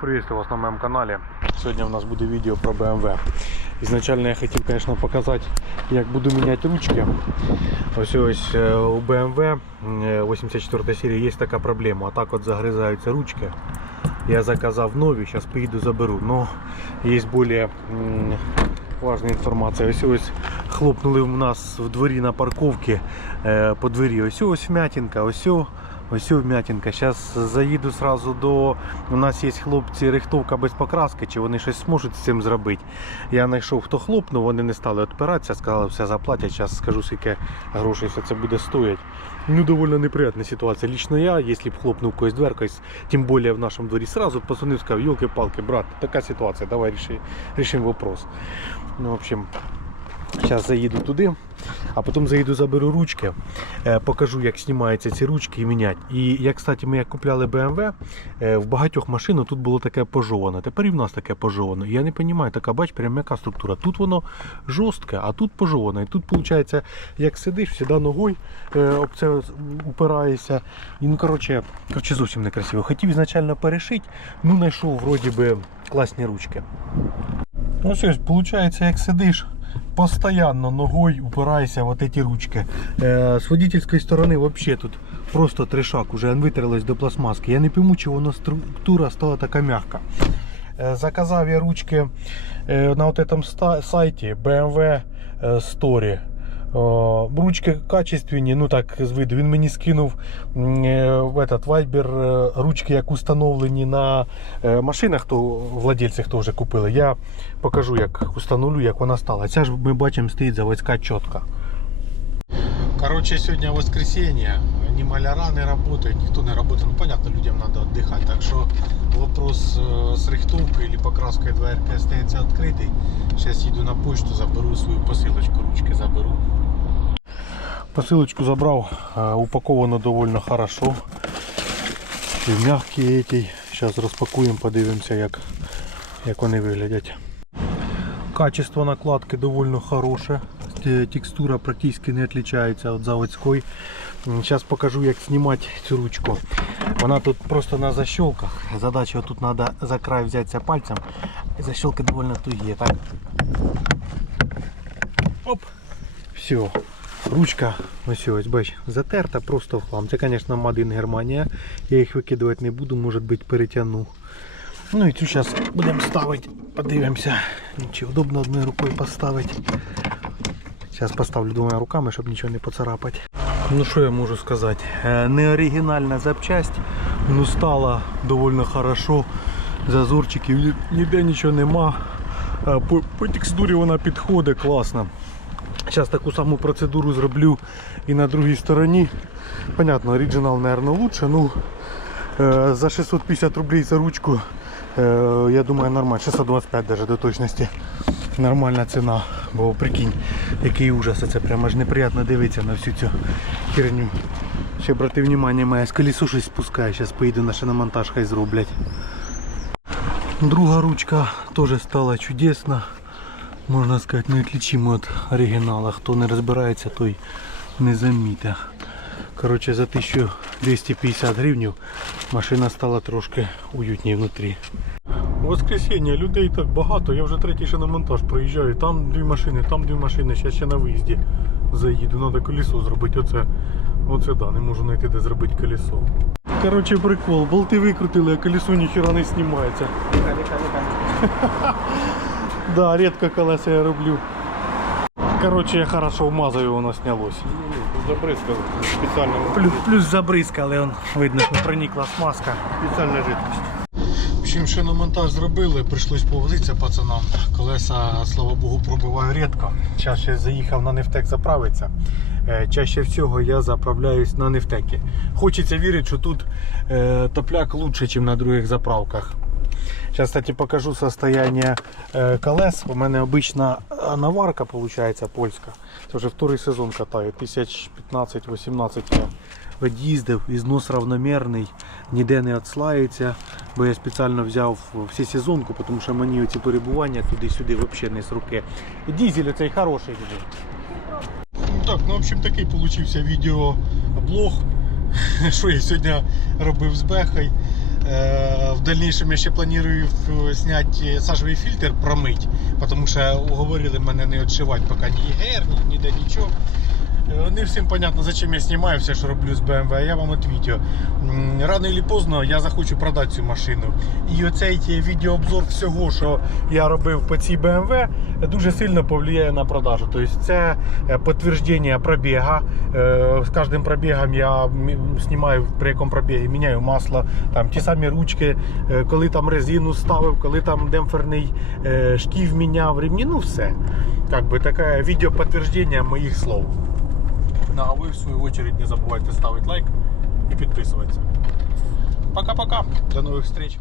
Приветствую вас на моем канале. Сегодня у нас буде відео про BMW. Ізначально я хотів, конечно, показати, як буду міняти ручки. Ось е, у BMW е, 84 серії є така проблема. Отак от загризаються ручки. Я заказав нові, зараз поїду заберу. Но є більш м, важна інформація. Ось хлопнули в нас в дворі на парковці е, по двері. Ось вмятинка, ось ось. Ось вмятинка. Зараз заїду сразу до. У нас є хлопці рихтовка без покраски, чи вони щось зможуть з цим зробити. Я знайшов, хто хлопнув, вони не стали відпиратися, сказали, все заплатять. Зараз скажу, скільки грошей все це буде стоїти. Ну, доволі неприятна ситуація. Лично я, якщо б хлопнув когось дверкою, тим більше в нашому дворі, сразу позвонив, сказав, йолки-палки, брат, така ситуація, давай ріши, рішимо вопрос. Ну, в общем, Зараз заїду туди, а потім заїду, заберу ручки, е, покажу, як знімаються ці ручки і міняти. І як, кстати, ми як купляли BMW, е, в багатьох машинах тут було таке пожоване. Тепер і в нас таке пожоване. Я не розумію, така бач, прям м'яка структура. Тут воно жорстке, а тут пожоване. І тут, виходить, як сидиш, всіда ногою е, об це упираєшся. І ну, коротше, коротше, зовсім некрасиво. Хотів ізначально перешити, ну знайшов вроді би класні ручки. Ну що ж, виходить, як сидиш, постоянно ногой упирайся в эти ручки. Э, с водительской стороны вообще тут просто трешак уже витерлось до пластмаски. Я не пойму, чего у нас структура стала такая мягкая. Э, заказав я ручки э, на вот этом сайте BMW Story. О, ручки качественні, ну так з виду. Він мені скинув м, е, в этот Viber е, ручки, як установлені на е, машинах, то владельці хто вже купили. Я покажу, як установлю, як вона стала. Ця ж ми бачимо стоїть заводська чітка. Короче, сегодня воскресенье, ни маляра не работает, никто не работает. Ну, понятно, людям надо отдыхать. Так что вопрос э, с рихтовкой или покраской дверки остается открытый. Сейчас еду на почту, заберу свою посылочку, ручки заберу. Посылочку забрал, э, упаковано довольно хорошо. І мягкі эти. Сейчас розпакуємо, подивимося, як, як вони виглядять. Качество накладки довольно хороше. Те- Текстура практически не отличается от заводской. Сейчас покажу, як знімати цю ручку. Вона тут просто на защелках. Задача тут надо за край взяться пальцем. Защелки довольно тугие. Так? Оп. Все. Ручка, ось ось, бач, затерта просто в хлам. Це, звісно, in Германія. Я їх викидувати не буду, може бути перетягну. Ну і цю зараз будемо ставити, подивимося, чи удобно одною рукою поставити. Зараз поставлю двома руками, щоб нічого не поцарапати. Ну що я можу сказати? Е, Не оригінальна запчасть, ну стала доволі хорошо. Зазорчиків ні- ніде нічого нема. Е, По, по текстурі вона підходить класно. Зараз таку саму процедуру зроблю і на другій стороні. Понятно, оригінал, мабуть, лучше. Ну, е, за 650 рублей за ручку, я думаю, нормально. 625 даже до точності. Нормальна ціна. Бо прикинь, який ужас. Це прямо аж неприємно дивитися на всю цю херню. Ще брати внимание, моє з колесо щось спускає. Зараз поїду на шиномонтаж, хай зроблять. Друга ручка теж стала чудесна. Можна сказати, неотличима від оригіналу. Хто не розбирається, той не замітить. Коротше, за 1250 гривень машина стала трошки уютніше внутрі. Воскресіння, людей так багато, я вже третій ще на монтаж проїжджаю. Там дві машини, там дві машини, зараз ще на виїзді заїду. Треба колесо зробити. Оце, оце да, не можу знайти де зробити колесо. Коротше, прикол, болти викрутили, а колесо ніхера не знімається. Да, редко колеса я роблю. Короче, я хорошо вмазаю, воно снялось. Забризкав спеціально Плюс, плюс забризкали, он, видно, що проникла смазка. спеціальна жидкость В общем, шиномонтаж зробили, прийшлось повозитися пацанам. Колеса, слава Богу, пробиваю рідко. Зараз ще заїхав на нефтек заправитися. Е, Чаще всього я заправляюсь на нефтекі. Хочеться вірити, що тут е, топляк лучше, ніж на других заправках. Сейчас, кстати, покажу состояние э, колес. У мене обычно э, наварка получается польська. Це вже второй сезон катаю. 1015-18 я від'їздив, ізнос равномірний, ніде не відслається, бо я спеціально взяв всесезонку, тому що мені ці перебування туди-сюди взагалі не з руки. Дізель оцей хороший. Ну так, ну в общем такий получився відеоблог, що я сьогодні робив з Бехой. Э, В дальнейшем я ще планую е, зняти сажевий фільтр, промить, тому що уговорили мене не відшивати поки ні ні, ніде нічого. Не всім понятно, зачем я знімаю все, що роблю з BMW, а я вам відвідю. Рано чи поздно я захочу продати цю машину. І оцей відеообзор всього, що я робив по цій BMW, дуже сильно повлияє на продажу. Тобто це е, підтвердження пробіга. Е, З кожним пробігом я знімаю при якому пробігі, міняю масло, там ті самі ручки, е, коли там резину ставив, коли там демпферний шків міняв, ремні, ну все. Как бы таке відео підтвердження моїх слов. Ну, а вы в свою очередь не забувайте ставити лайк і підписуватися. Пока-пока. До нових встреч.